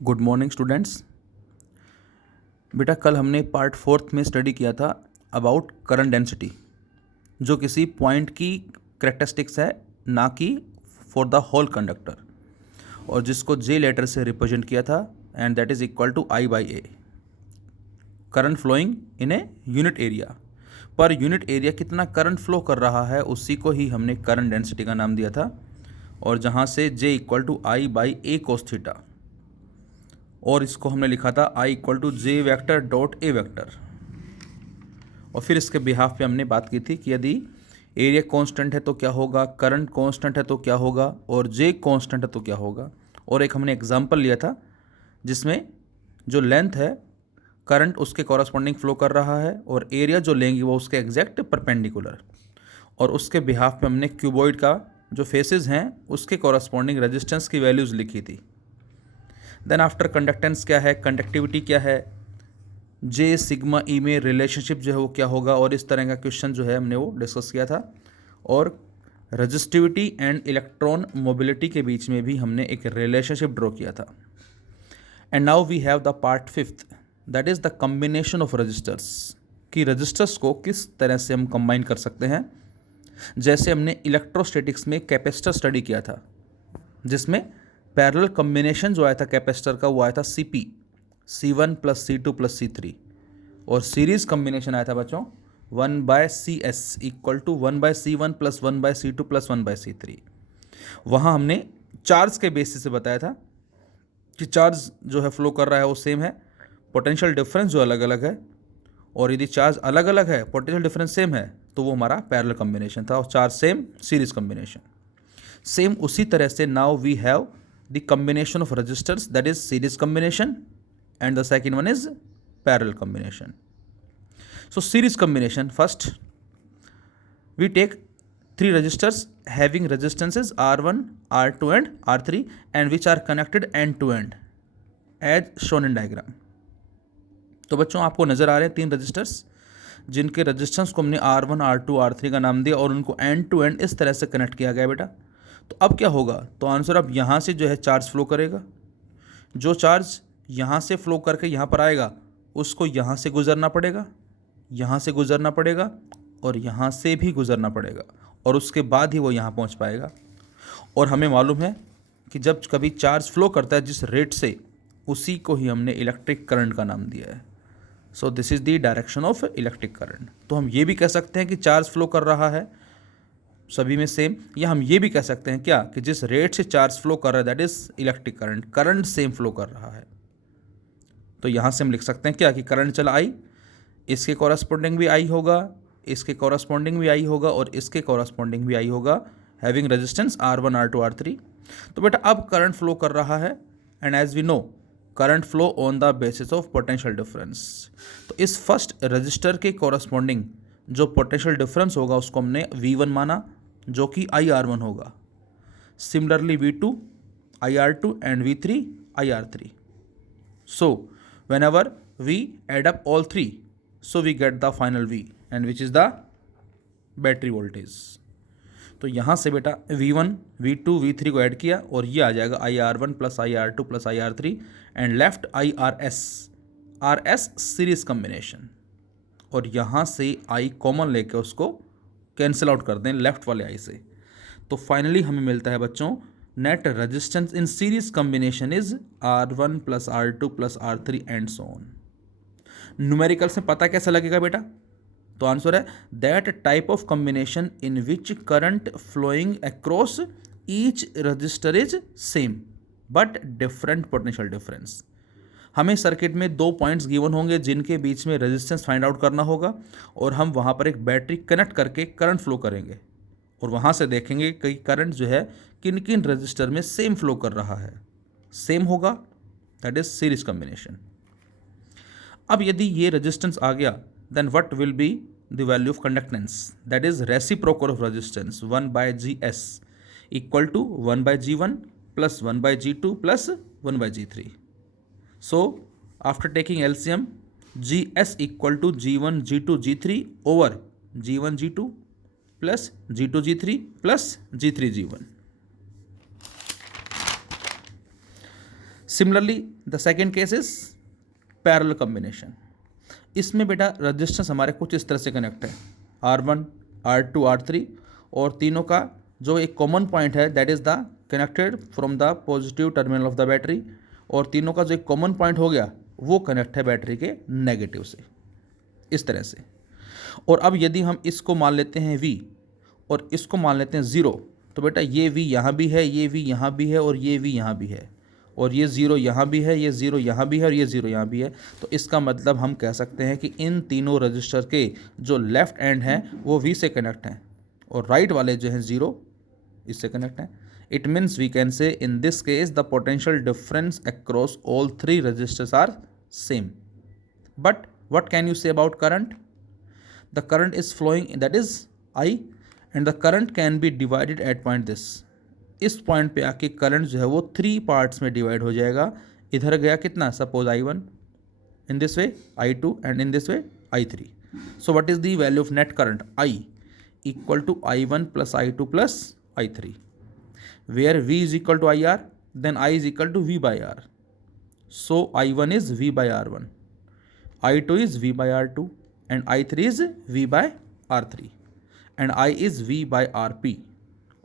Good morning students. बेटा कल हमने पार्ट फोर्थ में स्टडी किया था अबाउट करंट डेंसिटी, जो किसी पॉइंट की करेक्टरिस्टिक्स है, ना कि फॉर द होल कंडक्टर, और जिसको जे लेटर से रिप्रेजेंट किया था, and that is equal to I by A. Current flowing in a unit area, per unit area कितना करंट फ्लो कर रहा है उसी को ही हमने करंट डेंसिटी का नाम दिया था, और जहाँ से J equal to I by A cos theta, और इसको हमने लिखा था I equal to J vector dot A vector. और फिर इसके बिहाफ पे हमने बात की थी कि यदि एरिया कांस्टेंट है तो क्या होगा, करंट कांस्टेंट है तो क्या होगा, और जे कांस्टेंट है तो क्या होगा। और एक हमने एग्जांपल लिया था जिसमें जो लेंथ है करंट उसके कॉरस्पॉन्डिंग फ्लो कर रहा है, और एरिया जो लेंगी वो उसके एग्जैक्ट परपेंडिकुलर। और उसके बिहाफ पे हमने क्यूबॉइड का जो फेसेस हैं उसके कॉरस्पॉन्डिंग रेजिस्टेंस की वैल्यूज़ लिखी थी। देन आफ्टर कंडक्टेंस क्या है, कंडक्टिविटी क्या है, जे सिग्मा ई में रिलेशनशिप जो है वो क्या होगा, और इस तरह का क्वेश्चन जो है हमने वो डिस्कस किया था। और रजिस्टिविटी एंड इलेक्ट्रॉन मोबिलिटी के बीच में भी हमने एक रिलेशनशिप ड्रॉ किया था। And now we have the part fifth, that is the combination of resistors, कि रजिस्टर्स को किस तरह से हम कंबाइन कर सकते हैं। जैसे हमने इलेक्ट्रोस्टैटिक्स में कैपेसिटर स्टडी किया था, जिसमें पैरेलल कम्बिनेशन जो आया था कैपेसिटर का वो आया था CP, C1 plus C2 plus C3, और सीरीज कम्बिनेशन आया था बच्चों 1/CS equal to 1/C1 plus 1/C2 plus 1/C3। वहाँ हमने चार्ज के बेसिस से बताया था कि चार्ज जो है फ्लो कर रहा है वो सेम है, पोटेंशियल डिफरेंस जो अलग अलग है, और यदि चार्ज अलग अलग है पोटेंशियल डिफरेंस सेम है तो वो हमारा पैरेलल कम्बिनेशन था, और charge same series combination same. उसी तरह से now we have the combination of resistors, that is series combination, and the second one is parallel combination. So series combination, first we take three resistors having resistances R1, R2 and R3, and which are connected end to end as shown in diagram. तो बच्चों आपको नज़र आ रहे हैं तीन registers जिनके resistance को हमने R1, R2, R3 का नाम दिया, और उनको एंड टू एंड इस तरह से कनेक्ट किया गया बेटा। तो अब क्या होगा, तो आंसर अब यहाँ से जो है चार्ज फ्लो करेगा, जो चार्ज यहाँ से फ्लो करके यहाँ पर आएगा उसको यहाँ से गुजरना पड़ेगा, यहाँ से गुजरना पड़ेगा, और यहाँ से भी गुजरना पड़ेगा, और उसके बाद ही वो यहाँ पहुँच पाएगा। और हमें मालूम है कि जब कभी चार्ज फ्लो करता है जिस रेट से, उसी को ही हमने इलेक्ट्रिक करंट का नाम दिया है। So this is the direction of electric current. तो हम ये भी कह सकते हैं कि चार्ज फ्लो कर रहा है सभी में सेम, या हम ये भी कह सकते हैं क्या कि जिस रेट से चार्ज फ्लो कर रहा है that is electric current, current same flow कर रहा है। तो यहाँ से हम लिख सकते हैं क्या कि करंट चला आई, इसके कॉरस्पॉन्डिंग भी आई होगा, इसके कॉरस्पॉन्डिंग भी आई होगा, और इसके कॉरस्पॉन्डिंग भी आई होगा, having resistance R1, R2, R3। तो बेटा अब करंट फ्लो कर रहा है, and as we know current flow on the basis of potential difference. तो इस फर्स्ट रजिस्टर के कॉरस्पॉन्डिंग जो पोटेंशियल डिफरेंस होगा उसको हमने V1 माना, जो कि IR1 होगा। Similarly V2 IR2 and V3 IR3। So whenever we add up all three, so we get the final V, and which is the battery voltage. तो यहाँ से बेटा V1, V2, V3 को ऐड किया और ये आ जाएगा IR1 plus IR2 plus IR3, and left RS series combination, और यहाँ से I कॉमन लेके उसको कैंसिल आउट कर दें लेफ्ट वाले I से। तो फाइनली हमें मिलता है बच्चों net resistance in series combination is R1 plus R2 plus R3 and so on. Numerical से पता कैसा लगेगा बेटा, तो आंसर है that type of combination in which current flowing across each resistor is same but different potential difference. हमें circuit में दो पॉइंट्स गिवन होंगे जिनके बीच में रेजिस्टेंस फाइंड आउट करना होगा, और हम वहाँ पर एक बैटरी कनेक्ट करके करंट फ्लो करेंगे, और वहाँ से देखेंगे कि करंट जो है किन किन रजिस्टर में सेम फ्लो कर रहा है, सेम होगा, दैट इज सीरीज कम्बिनेशन। अब यदि ये रेजिस्टेंस आ गया, then what will be the value of conductance, that is reciprocal of resistance 1/GS equal to 1/G1 plus 1/G2 plus 1/G3। So after taking LCM, GS equal to G1 G2 G3 over G1 G2 plus G2 G3 plus G3 G1. Similarly the second case is parallel combination. इसमें बेटा resistance हमारे कुछ इस तरह से connect है, R1, R2, R3, और तीनों का जो एक कॉमन पॉइंट है that is the connected from the positive terminal of the battery, और तीनों का जो एक कॉमन पॉइंट हो गया वो कनेक्ट है बैटरी के नेगेटिव से, इस तरह से। और अब यदि हम इसको मान लेते हैं V और इसको मान लेते हैं 0, तो बेटा ये V यहाँ भी है, ये V यहाँ भी है, और ये V यहाँ भी है, और ये 0 यहाँ भी है, ये 0 यहाँ भी है, और ये 0 यहाँ भी है। तो इसका मतलब हम कह सकते हैं कि इन तीनों रजिस्टर के जो लेफ्ट एंड हैं वो V से कनेक्ट हैं, और राइट वाले जो हैं 0 इससे कनेक्ट हैं। It means we can say in this case the potential difference across all three resistors are same. But what can you say about current? The current is flowing, that is I, and the current can be divided at point this. इस point पे आके current जो है वो 3 parts में divide हो जाएगा। इधर गया कितना, suppose I1, in this way I2, and in this way I3. So what is the value of net current? I equal to I1 plus I2 plus I3, where V is equal to IR, then I is equal to V by R. So I1 is V by R1, I2 is V by R2, and I3 is V by R3, and I is V by RP.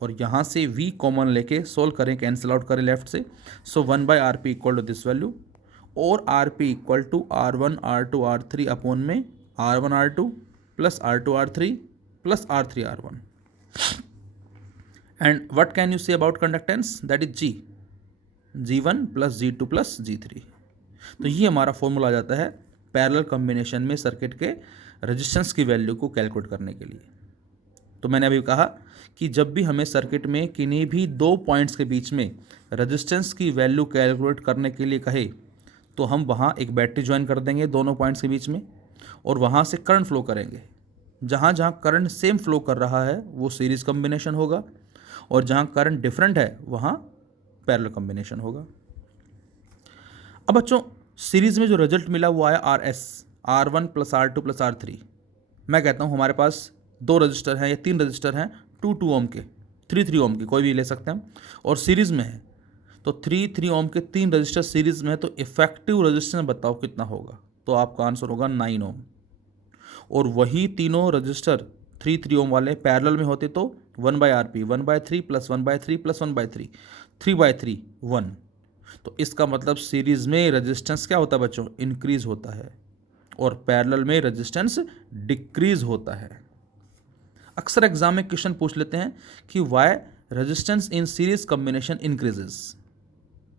और यहाँ से V common लेके solve करें, cancel out करें left से। So 1 by RP equal to this value, और RP equal to R1 R2 R3 upon में R1 R2 plus R2 R3 plus R3 R1. And what can you say about conductance? That is G, G1 plus G2 plus G3. तो ये हमारा formula आ जाता है parallel combination में circuit के resistance की वैल्यू को कैलकुलेट करने के लिए। तो मैंने अभी कहा कि जब भी हमें सर्किट में किन्हीं भी 2 पॉइंट्स के बीच में रेजिस्टेंस की वैल्यू कैलकुलेट करने के लिए कहे, तो हम वहाँ एक बैटरी ज्वाइन कर देंगे दोनों पॉइंट्स के बीच में, और वहाँ से करंट फ्लो करेंगे। जहाँ जहाँ करंट सेम फ्लो कर रहा है वो सीरीज कॉम्बिनेशन होगा, और जहाँ करंट डिफरेंट है वहाँ पैरेलल कॉम्बिनेशन होगा। अब बच्चों सीरीज़ में जो रिजल्ट मिला वो आया RS, R1 plus R2 plus R3। मैं कहता हूँ हमारे पास 2 रजिस्टर हैं या 3 रजिस्टर हैं 2 ओम के, 3 ओम के, कोई भी ले सकते हैं, और सीरीज़ में है। तो 3 ओम के 3 रजिस्टर सीरीज़ में है, तो इफेक्टिव रेजिस्टेंस बताओ कितना होगा? तो आपका आंसर होगा 9 ओम। और वही तीनों रजिस्टर 3 ओम वाले पैरेलल में होते तो 1 बाई RP, 1/3 प्लस 1/3 प्लस 1/3, 3/3 1। तो इसका मतलब सीरीज़ में रेजिस्टेंस क्या होता है बच्चों? इंक्रीज होता है, और पैरेलल में रेजिस्टेंस डिक्रीज होता है। अक्सर एग्जाम में क्वेश्चन पूछ लेते हैं कि why resistance in series combination increases.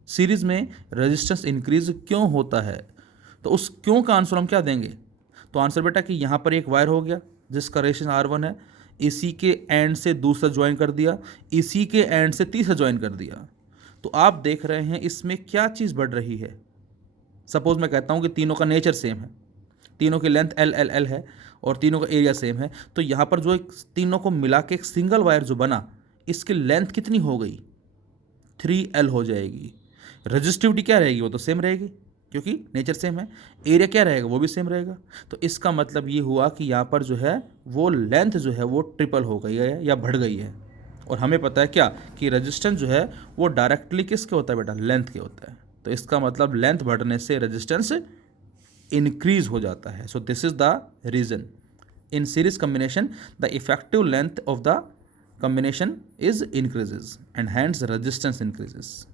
Series में रेजिस्टेंस इंक्रीज क्यों होता है? तो उस क्यों का आंसर हम क्या देंगे? तो आंसर बेटा कि यहाँ पर एक वायर हो गया जिसका रेजिस्टेंस R1 है, इसी के एंड से दूसरा ज्वाइन कर दिया, इसी के एंड से तीसरा ज्वाइन कर दिया। तो आप देख रहे हैं इसमें क्या चीज़ बढ़ रही है। सपोज मैं कहता हूँ कि तीनों का नेचर सेम है, तीनों की लेंथ L है, और तीनों का एरिया सेम है। तो यहाँ पर जो एक तीनों को मिला के एक सिंगल वायर जो बना, इसकी लेंथ कितनी हो गई? 3L हो जाएगी। रजिस्टिविटी क्या रहेगी? वो तो सेम रहेगी क्योंकि नेचर सेम है। एरिया क्या रहेगा? वो भी सेम रहेगा। तो इसका मतलब ये हुआ कि यहाँ पर जो है वो लेंथ जो है वो ट्रिपल हो गई है या बढ़ गई है। और हमें पता है क्या कि रेजिस्टेंस जो है वो डायरेक्टली किसके होता है बेटा? लेंथ के होता है। तो इसका मतलब लेंथ बढ़ने से रेजिस्टेंस इंक्रीज हो जाता है। So this is the reason in series combination the effective length of the combination is increases and hence resistance increases.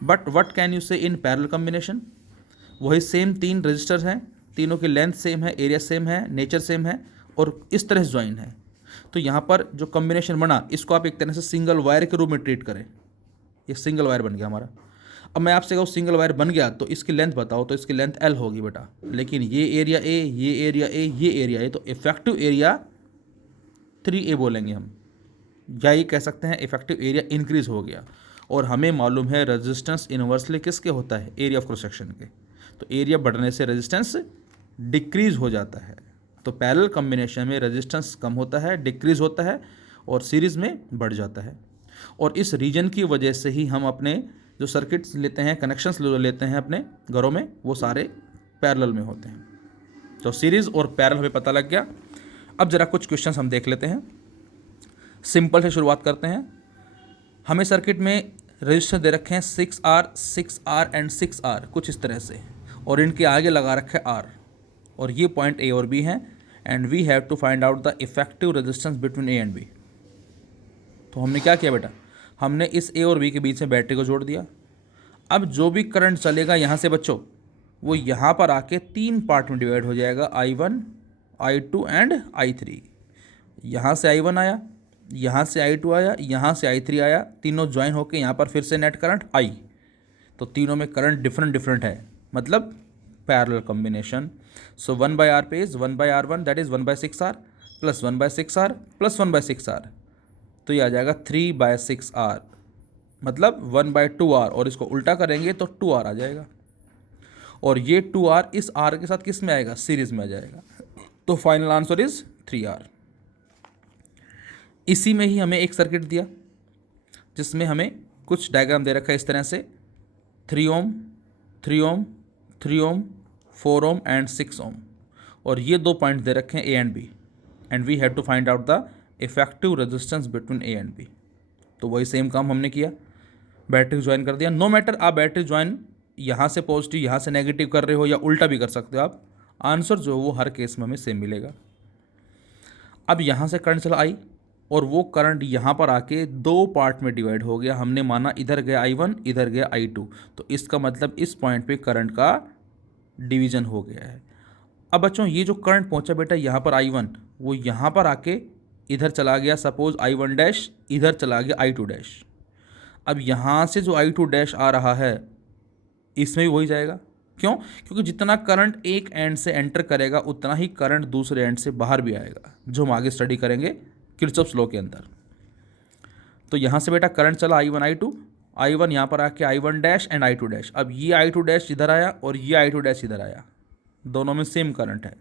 But what can you say in parallel combination? वही same 3 resistor हैं, तीनों की लेंथ same है, area same है, nature same है, और इस तरह से ज्वाइन है। तो यहाँ पर जो कॉम्बिनेशन बना इसको आप एक तरह से सिंगल वायर के रूप में ट्रीट करें। ये सिंगल वायर बन गया हमारा। अब मैं आपसे कहूँ सिंगल वायर बन गया तो इसकी लेंथ बताओ, तो इसकी लेंथ L होगी बेटा, लेकिन ये एरिया A, ये एरिया A, ये एरिया A, तो इफेक्टिव एरिया 3A बोलेंगे हम, या ये कह सकते हैं इफेक्टिव एरिया इंक्रीज हो गया। और हमें मालूम है रेजिस्टेंस इन्वर्सली किसके होता है? एरिया ऑफ क्रॉस सेक्शन के। तो एरिया बढ़ने से रेजिस्टेंस डिक्रीज हो जाता है। तो पैरेलल कॉम्बिनेशन में रेजिस्टेंस कम होता है, डिक्रीज होता है, और सीरीज़ में बढ़ जाता है। और इस रीजन की वजह से ही हम अपने जो सर्किट्स लेते हैं, कनेक्शंस लेते हैं अपने घरों में, वो सारे पैरेलल में होते हैं। तो सीरीज़ और पैरेलल हमें पता लग गया। अब ज़रा कुछ क्वेश्चंस हम देख लेते हैं। सिंपल से शुरुआत करते हैं। हमें सर्किट में रजिस्टर दे रखे हैं 6R 6R एंड 6R कुछ इस तरह से, और इनके आगे लगा रखा है R, और ये पॉइंट A और B हैं, and we have to find out the effective resistance between A and B। तो हमने क्या किया बेटा, हमने इस A और B के बीच में बैटरी को जोड़ दिया। अब जो भी करंट चलेगा यहाँ से बच्चों, वो यहाँ पर आके 3 पार्ट में डिवाइड हो जाएगा, I1, I2 एंड I3। यहाँ से I1 आया, यहाँ से I2 आया, यहाँ से I3 आया, तीनों ज्वाइन होके यहाँ पर फिर से नेट करंट I। तो तीनों में करंट डिफरेंट डिफरेंट है, मतलब पैरेलल कॉम्बिनेशन। सो 1/R पे is 1/R1 that is 1/6R plus 1/6R plus 1/6R, तो ये आ जाएगा 3/6R, मतलब 1/2R, और इसको उल्टा करेंगे तो 2R आ जाएगा, और ये 2R इस R के साथ किस में आएगा, सीरीज में आ जाएगा। तो फाइनल आंसर इज 3R। इसी में ही हमें एक सर्किट दिया जिसमें हमें कुछ डायग्राम दे रखा है इस तरह से, 3 ओम 3 ओम 3 ओम 4 ओम एंड 6 ओम, और ये 2 पॉइंट दे रखे हैं A and B, and we have to find out the effective resistance between A and B। तो वही सेम काम हमने किया, बैटरी ज्वाइन कर दिया। नो मैटर आप बैटरी ज्वाइन यहाँ से पॉजिटिव यहाँ से नेगेटिव कर रहे हो या उल्टा भी कर सकते हो आप, आंसर जो वो हर केस में हमें सेम मिलेगा। अब यहाँ से करंट चला I, और वो करंट यहाँ पर आके 2 पार्ट में डिवाइड हो गया। हमने माना इधर गया I1 इधर गया I2, तो इसका मतलब इस पॉइंट पे करंट का डिवीजन हो गया है। अब बच्चों ये जो करंट पहुँचा बेटा यहाँ पर I1, वो यहाँ पर आके इधर चला गया, सपोज I1 डैश इधर चला गया I2 डैश। अब यहाँ से जो I2 डैश आ रहा है इसमें भी वही जाएगा, क्यों? क्योंकि जितना करंट एक एंड से एंटर करेगा उतना ही करंट दूसरे एंड से बाहर भी आएगा, जो हम आगे स्टडी करेंगे किरचॉफ्स लॉ के अंदर। तो यहाँ से बेटा करंट चला I1 I2, I1 यहाँ पर आके I1 dash and I2 dash. अब ये I2 डैश इधर आया और ये I2 डैश इधर आया, दोनों में सेम करंट है,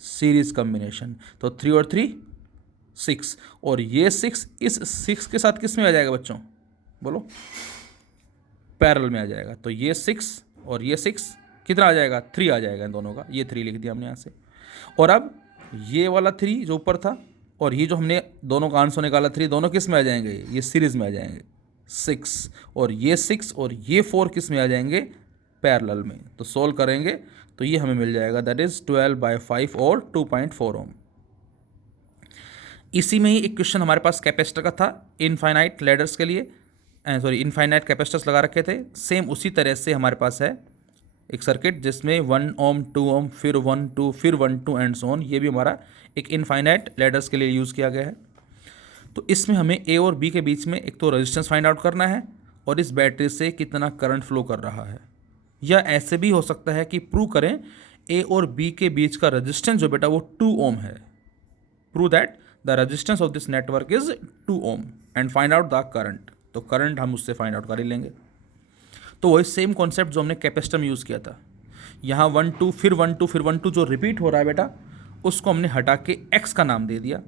सीरीज कॉम्बिनेशन। तो 3 और 3 6, और ये 6 इस 6 के साथ किस में आ जाएगा बच्चों, बोलो, पैरेलल में आ जाएगा। तो ये 6 और ये 6 कितना आ जाएगा, 3 आ जाएगा इन दोनों का, ये 3 लिख दिया हमने यहाँ से। और अब ये वाला 3 जो ऊपर था और ये जो हमने दोनों का आंसर निकाला 3, दोनों किस में आ जाएंगे, ये सीरीज में आ जाएंगे 6, और ये 6 और ये 4 किस में आ जाएंगे, पैरेलल में। तो सोल्व करेंगे तो ये हमें मिल जाएगा, दैट इज 12/5 और 2.4 ओम। इसी में ही एक क्वेश्चन हमारे पास कैपेसिटर का था, इनफाइनाइट लैडर्स के लिए, सॉरी इनफाइनाइट कैपेसिटर्स लगा रखे थे। सेम उसी तरह से हमारे पास है एक सर्किट जिसमें 1 ओम 2 ओम फिर 1 2 फिर 1 2 एंड सो ऑन, ये भी हमारा एक इनफाइनाइट लैडर्स के लिए यूज़ किया गया है। तो इसमें हमें A और B के बीच में एक तो रेजिस्टेंस फाइंड आउट करना है और इस बैटरी से कितना करंट फ्लो कर रहा है, या ऐसे भी हो सकता है कि प्रूव करें A और B के बीच का रेजिस्टेंस जो बेटा वो 2 ओम है। Prove that the resistance of this network is 2 ohm and find out the current. तो करंट हम उससे फाइंड आउट कर ही लेंगे। तो वही सेम कॉन्सेप्ट जो हमने कैपेसिटर में यूज़ किया था, यहाँ 1 2 फिर 1 2 फिर 1 2 जो रिपीट हो रहा है बेटा, उसको हमने हटा के x का नाम दे दिया।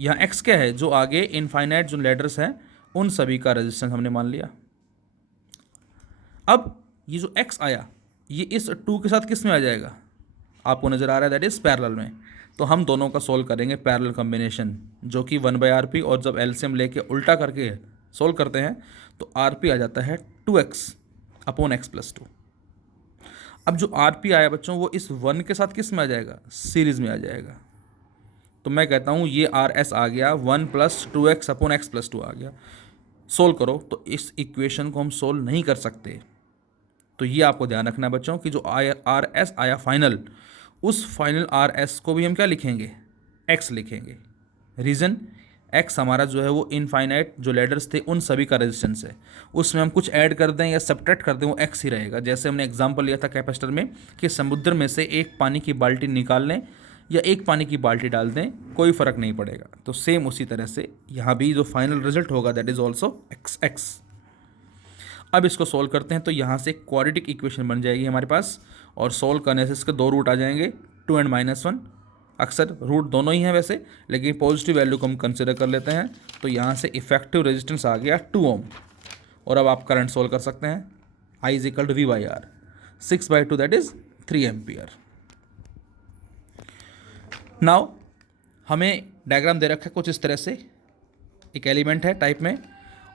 यहाँ x क्या है, जो आगे इनफाइनाइट जो लेडर्स हैं उन सभी का रेजिस्टेंस हमने मान लिया। अब ये जो x आया ये इस 2 के साथ किस में आ जाएगा, आपको नज़र आ रहा है, दैट इज पैरेलल में। तो हम दोनों का सोल्व करेंगे पैरेलल कॉम्बिनेशन, जो कि 1/RP, और जब एलसीएम लेके उल्टा करके सोल्व करते हैं तो RP आ जाता है 2x अपॉन x + 2। अब जो RP आया बच्चों वो इस 1 के साथ किस में आ जाएगा, सीरीज में आ जाएगा। तो मैं कहता हूँ ये RS आ गया 1 + 2x अपॉन x + 2 आ गया। सोल्व करो तो इस इक्वेशन को हम सोल्व नहीं कर सकते। तो ये आपको ध्यान रखना है बच्चों कि जो RS आया फाइनल, उस फाइनल RS को भी हम क्या लिखेंगे, x लिखेंगे। रीज़न, x हमारा जो है वो इनफाइनाइट जो लेडर्स थे उन सभी का रेजिस्टेंस है, उसमें हम कुछ ऐड कर दें या सब्ट्रैक्ट कर दें वो x ही रहेगा। जैसे हमने एग्जांपल लिया था कैपेसिटर में कि समुद्र में से एक पानी की बाल्टी निकाल लें या एक पानी की बाल्टी डाल दें, कोई फ़र्क नहीं पड़ेगा। तो सेम उसी तरह से यहाँ भी जो फाइनल रिजल्ट होगा दैट इज़ ऑल्सो x। अब इसको सोल्व करते हैं तो यहाँ से क्वाड्रेटिक इक्वेशन बन जाएगी हमारे पास, और सोल्व करने से इसके 2 रूट आ जाएंगे, 2 एंड -1। अक्सर रूट दोनों ही हैं वैसे, लेकिन पॉजिटिव वैल्यू को हम कंसिडर कर लेते हैं। तो यहाँ से इफेक्टिव रेजिस्टेंस आ गया 2 ओम। और अब आप करंट सोल्व कर सकते हैं, I = V/R, 6/2 that is 3 ampere. Now हमें डायग्राम दे रखा है कुछ इस तरह से, एक एलिमेंट है टाइप में,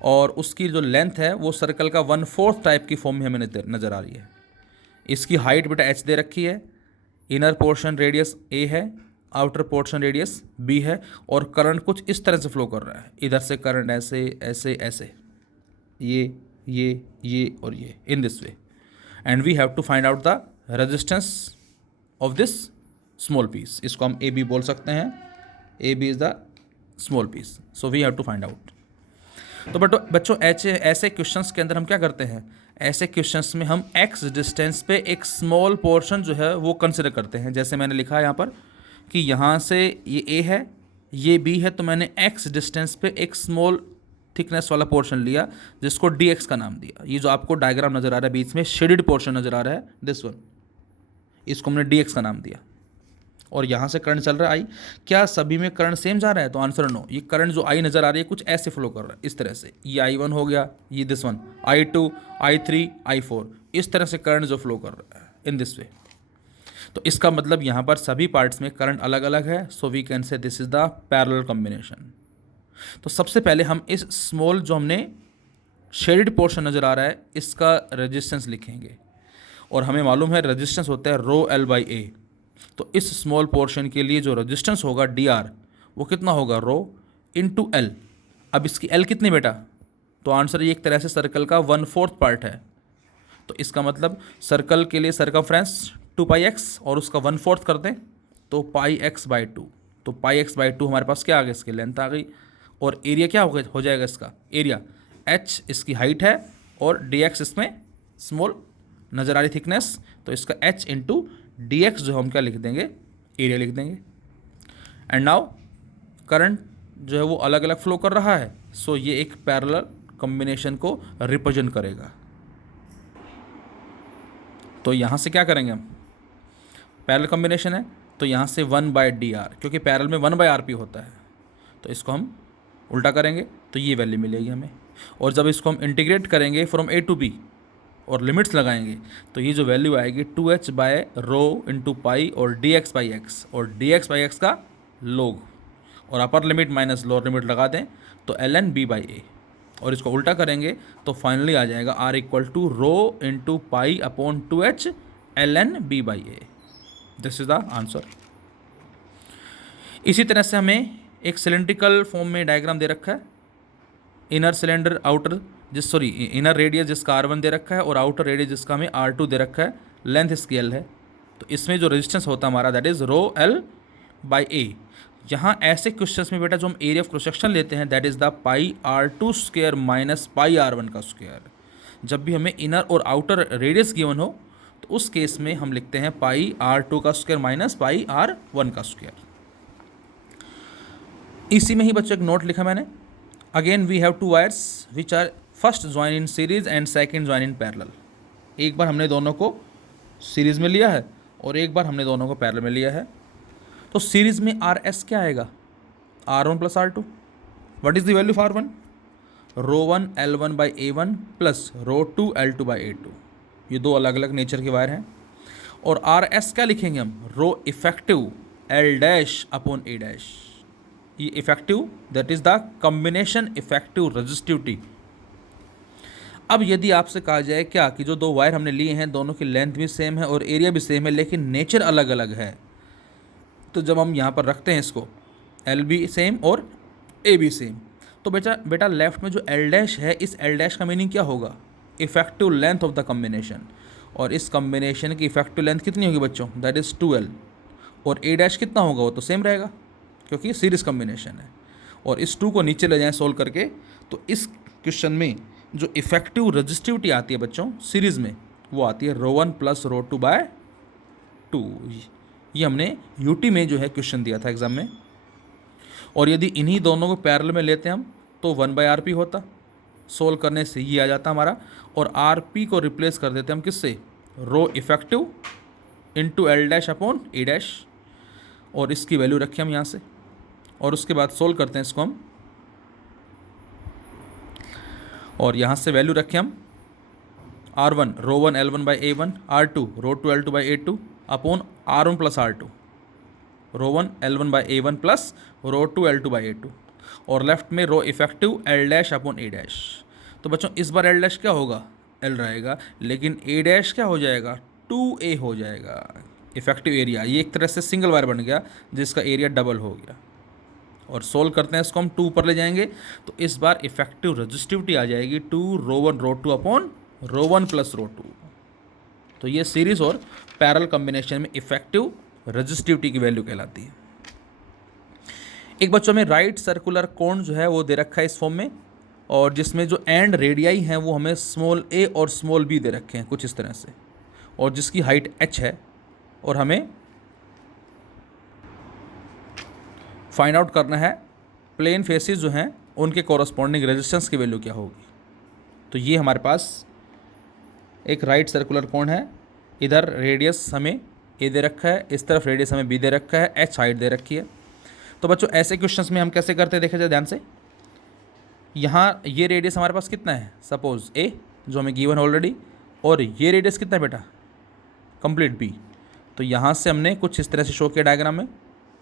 और उसकी जो लेंथ है वो सर्कल का 1/4 टाइप की फॉर्म में हमें नज़र आ रही है। इसकी हाइट बेटा h दे रखी है, इनर पोर्शन रेडियस a है, आउटर पोर्शन रेडियस b है, और करंट कुछ इस तरह से फ्लो कर रहा है। इधर से करंट ऐसे ऐसे ऐसे, ये और ये, in this way, and we have to find out the resistance of this small piece. इसको हम ए बी बोल सकते हैं, A B is the small piece, so we have to find out. तो बच्चों ऐसे क्वेश्चंस के अंदर हम क्या करते हैं, ऐसे क्वेश्चंस में हम x डिस्टेंस पे एक स्मॉल पोर्शन जो है वो कंसिडर करते हैं। जैसे मैंने लिखा है यहाँ पर कि यहाँ से ये a है, ये b है, तो मैंने x डिस्टेंस पे एक स्मॉल थिकनेस वाला पोर्शन लिया जिसको dx का नाम दिया। ये जो आपको डायग्राम नज़र आ रहा है बीच में शेडेड पोर्शन नज़र आ रहा है, दिस वन, इसको हमने dx का नाम दिया। और यहाँ से करंट चल रहा है I। क्या सभी में करंट सेम जा रहा है? तो आंसर नो। ये करंट जो I नज़र आ रही है कुछ ऐसे फ्लो कर रहा है, इस तरह से। ये I1 हो गया, ये this one I2, I3, I4, इस तरह से करंट जो फ्लो कर रहा है इन दिस वे। तो इसका मतलब यहाँ पर सभी पार्ट्स में करंट अलग अलग है, so we can say this is the parallel combination. तो सबसे पहले हम इस स्मॉल जो हमने शेडेड पोर्शन नज़र आ रहा है इसका रेजिस्टेंस लिखेंगे, और हमें मालूम है रेजिस्टेंस होता है रो एल बाई ए। तो इस स्मॉल पोर्शन के लिए जो रेजिस्टेंस होगा डी आर वो कितना होगा, रो इनटू एल। अब इसकी एल कितनी बेटा? तो आंसर ये एक तरह से सर्कल का 1/4 पार्ट है। तो इसका मतलब सर्कल के लिए सरकमफ्रेंस 2πx और उसका 1/4 कर दें तो πx/2। तो πx/2 हमारे पास क्या आ गया, इसकी लेंथ आ गई। और एरिया क्या हो जाएगा इसका, एरिया h इसकी हाइट है और dx इसमें स्मॉल नज़र आ रही थिकनेस, तो इसका h इंटू dx जो हम क्या लिख देंगे, एरिया लिख देंगे। एंड नाउ करंट जो है वो अलग अलग फ्लो कर रहा है, सो ये एक पैरेलल कॉम्बिनेशन को रिप्रेजेंट करेगा। तो यहाँ से क्या करेंगे हम, पैरेलल कॉम्बिनेशन है तो यहाँ से 1/dr, क्योंकि पैरेलल में 1/rp होता है, तो इसको हम उल्टा करेंगे तो ये वैल्यू मिलेगी हमें। और जब इसको हम इंटीग्रेट करेंगे फ्रॉम a टू b और लिमिट्स लगाएंगे तो ये जो वैल्यू आएगी 2h/रो इंटू पाई और dx/x, और dx/x का लोग, और upper limit minus lower limit लगा दें तो ln b/a, और इसको उल्टा करेंगे तो फाइनली आ जाएगा r equal to rho into pi upon 2h ln b/a। This is the answer. इसी तरह से हमें एक सिलेंड्रिकल फॉर्म में डायग्राम दे रखा है, inner cylinder outer inner radius जिसका R1 दे रखा है और आउटर रेडियस जिसका हमें R2 दे रखा है, लेंथ इसकी L है। तो इसमें जो रेजिस्टेंस होता है हमारा दैट इज़ रो L/A। यहाँ ऐसे क्वेश्चंस में बेटा जो हम एरिया ऑफ क्रॉस सेक्शन लेते हैं that is the πr2² minus πr1 का स्क्वायर। जब भी हमें इनर और आउटर रेडियस गिवन हो तो उस केस में हम लिखते हैं πr2 का स्क्वायर माइनस πr1 का स्क्वायर। इसी में ही बच्चों एक नोट लिखा मैंने, again we have two wires which are first join in series and second join in parallel. एक बार हमने दोनों को सीरीज़ में लिया है और एक बार हमने दोनों को पैरेलल में लिया है। तो सीरीज़ में आर एस क्या आएगा, R1 plus R2। What is the value of R1, rho one L1/A1 plus rho two L2/A2। ये दो अलग अलग नेचर के वायर हैं। और आर एस क्या लिखेंगे हम, रो इफेक्टिव L'/A'। ये effective that is the combination effective resistivity. अब यदि आपसे कहा जाए क्या कि जो दो वायर हमने लिए हैं दोनों की लेंथ भी सेम है और एरिया भी सेम है लेकिन नेचर अलग अलग है, तो जब हम यहाँ पर रखते हैं इसको L भी सेम और A भी सेम, तो बेटा लेफ्ट में जो L' है इस L' का मीनिंग क्या होगा, effective length of the combination. और इस कॉम्बिनेशन की इफेक्टिव लेंथ कितनी होगी बच्चों, दैट इज़ 2L। और A' कितना होगा, वो तो सेम रहेगा क्योंकि सीरीज कॉम्बिनेशन है। और इस 2 को नीचे ले जाएं सोल्व करके, तो इस क्वेश्चन में जो इफेक्टिव रेजिस्टिविटी आती है बच्चों सीरीज़ में वो आती है रो1 प्लस रो2/2। ये हमने यूटी में जो है क्वेश्चन दिया था एग्ज़ाम में। और यदि इन्हीं दोनों को पैरेलल में लेते हम तो 1/rp होता, सोल्व करने से ये आ जाता हमारा। और rp को रिप्लेस कर देते हम किससे, रो इफेक्टिव इंटू L'/A', और इसकी वैल्यू रखें हम यहाँ से और उसके बाद सोल्व करते हैं इसको हम। और यहाँ से वैल्यू रखें हम R1 rho one L1/A1, R2 rho two L2/A2 upon R1 plus R2 rho one L1/A1 plus rho two L2/A2। और लेफ्ट में rho effective L dash upon A dash. तो बच्चों इस बार एल डैश क्या होगा, एल रहेगा, लेकिन ए डैश क्या हो जाएगा, 2a हो जाएगा। इफेक्टिव एरिया ये एक तरह से सिंगल वायर बन गया जिसका एरिया डबल हो गया। और सोल्व करते हैं इसको हम, 2 पर ले जाएंगे तो इस बार इफेक्टिव रेजिस्टिविटी आ जाएगी 2 ρ1 ρ2 अपॉन ρ1 प्लस ρ2। तो ये सीरीज और पैरेलल कॉम्बिनेशन में इफेक्टिव रेजिस्टिविटी की वैल्यू कहलाती है। एक बच्चों में राइट सर्कुलर कोन जो है वो दे रखा है इस फॉर्म में, और जिसमें जो एंड रेडियाई हैं वो हमें स्मॉल a और स्मॉल b दे रखे हैं कुछ इस तरह से, और जिसकी हाइट h है, और हमें फाइंड आउट करना है प्लेन फेसेस जो हैं उनके कॉरस्पॉन्डिंग रेजिस्टेंस की वैल्यू क्या होगी। तो ये हमारे पास एक राइट सर्कुलर कोन है, इधर रेडियस हमें a दे रखा है, इस तरफ रेडियस हमें b दे रखा है, h हाइट दे रखी है। तो बच्चों ऐसे क्वेश्चंस में हम कैसे करते हैं देखा जाए ध्यान से। यहाँ ये रेडियस हमारे पास कितना है, सपोज a जो हमें गिवन ऑलरेडी, और ये रेडियस कितना है बेटा, कंप्लीट b। तो यहाँ से हमने कुछ इस तरह से शो किया डायग्राम में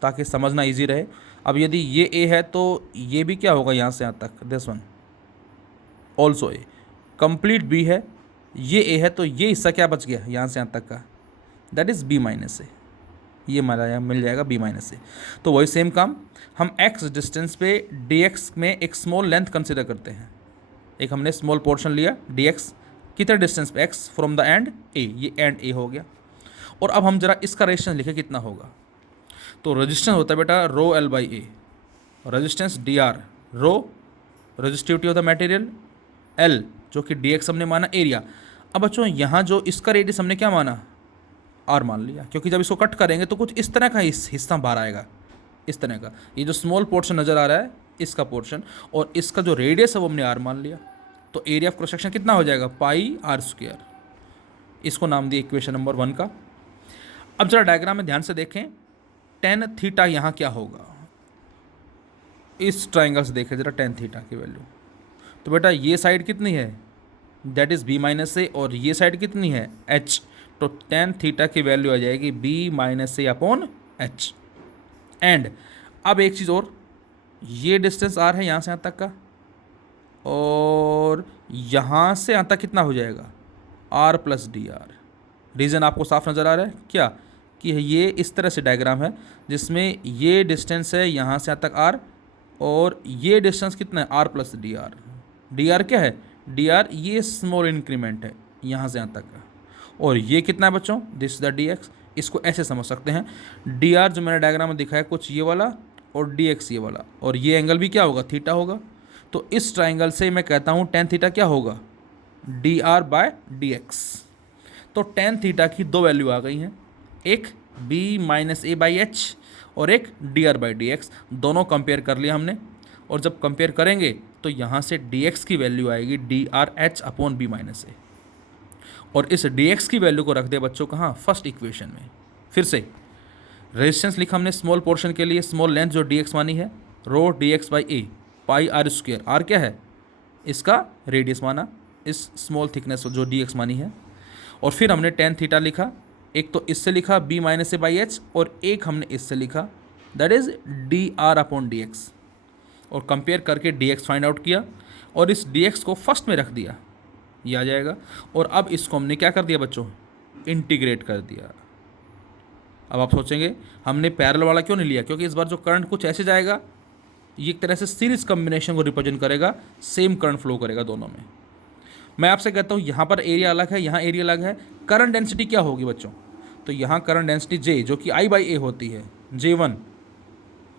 ताकि समझना इजी रहे। अब यदि ये a है तो ये भी क्या होगा, यहाँ से यहाँ तक this one also a, complete b है, ये a है, तो ये हिस्सा क्या बच गया यहाँ से यहाँ तक का, that is b minus a। ये हमारा यहाँ मिल जाएगा b माइनस a। तो वही सेम काम हम x डिस्टेंस पे dx में एक स्मॉल लेंथ कंसिडर करते हैं। एक हमने स्मॉल पोर्शन लिया dx, कितने डिस्टेंस पे, x from the end a, ये एंड a हो गया। और अब हम जरा इसका रेजिस्टेंस लिखे कितना होगा। तो रेजिस्टेंस होता है बेटा rho L by A, resistance D R, rho resistivity of the material, L जो कि dx हमने माना एरिया। अब बच्चों यहाँ जो इसका रेडियस हमने क्या माना, आर मान लिया, क्योंकि जब इसको कट करेंगे तो कुछ इस तरह का हिस्सा बाहर आएगा, इस तरह का, ये जो स्मॉल पोर्शन नज़र आ रहा है इसका पोर्शन, और इसका जो रेडियस है वो हमने आर मान लिया। तो एरिया ऑफ क्रॉस सेक्शन कितना हो जाएगा, पाई आर स्क्वायर। इसको नाम दिया इक्वेशन नंबर 1 का। अब जरा डायग्राम में ध्यान से देखें, टेन थीटा यहाँ क्या होगा, इस ट्राइंगल से देखें जरा टेन थीटा की वैल्यू। तो बेटा ये साइड कितनी है, that is b minus A, और ये साइड कितनी है h। तो टेन थीटा की वैल्यू आ जाएगी b minus A upon h। And अब एक चीज़ और, ये डिस्टेंस r है यहाँ से यहाँ तक का, और यहाँ से यहाँ तक कितना हो जाएगा, r plus D R. Reason आपको साफ नज़र आ रहा है क्या, कि ये इस तरह से डायग्राम है जिसमें ये डिस्टेंस है यहाँ से यहाँ तक r, और ये डिस्टेंस कितना है, r plus D R. D R क्या है, डी आर ये स्मॉल इंक्रीमेंट है यहाँ से यहाँ तक का, और ये कितना है बच्चों, दिस द डी एक्स। इसको ऐसे समझ सकते हैं, डी आर जो मैंने डायग्राम में दिखाया कुछ ये वाला, और डी एक्स ये वाला, और ये एंगल भी क्या होगा, थीटा होगा। तो इस ट्राइंगल से मैं कहता हूँ टेन थीटा क्या होगा, D R by D X. तो टेन थीटा की दो वैल्यू आ गई हैं, एक b minus A by H और एक D R by D X. दोनों कंपेयर कर लिया हमने, और जब कंपेयर करेंगे तो यहाँ से dx की वैल्यू आएगी D R H upon B minus A, और इस dx की वैल्यू को रख दे बच्चों कहाँ, फर्स्ट इक्वेशन में। फिर से रेजिस्टेंस लिखा हमने स्मॉल पोर्शन के लिए, स्मॉल लेंथ जो dx मानी है, rho dx by A pi R square, R क्या है, इसका रेडियस माना, इस स्मॉल थिकनेस जो dx मानी है। और फिर हमने टेन थीटा लिखा, एक तो इससे लिखा b minus A by H, और एक हमने इससे लिखा that is D R upon D x, और कंपेयर करके dx फाइंड आउट किया, और इस dx को फर्स्ट में रख दिया, ये आ जाएगा। और अब इसको हमने क्या कर दिया बच्चों, इंटीग्रेट कर दिया। अब आप सोचेंगे हमने पैरेलल वाला क्यों नहीं लिया, क्योंकि इस बार जो करंट कुछ ऐसे जाएगा, ये एक तरह से सीरीज कॉम्बिनेशन को रिप्रेजेंट करेगा, सेम करंट फ्लो करेगा दोनों में। मैं आपसे कहता हूँ यहाँ पर एरिया अलग है, यहाँ एरिया अलग है, करंट डेंसिटी क्या होगी बच्चों, तो यहाँ करंट डेंसिटी J जो कि I बाई ए होती है, J1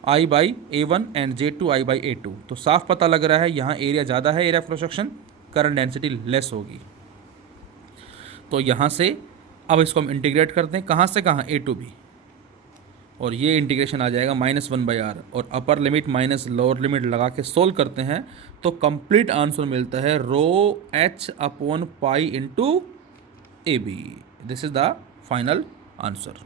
I by A1 and J2 I by A2। तो साफ पता लग रहा है यहाँ एरिया ज़्यादा है, area of cross section, current density less होगी। तो यहाँ से अब इसको हम इंटीग्रेट करते हैं, कहाँ से कहाँ, A टू B, और ये इंटीग्रेशन आ जाएगा -1/r, और upper limit minus lower limit लगा के सोल्व करते हैं तो कंप्लीट आंसर मिलता है rho h upon pi into A B. This is the final answer.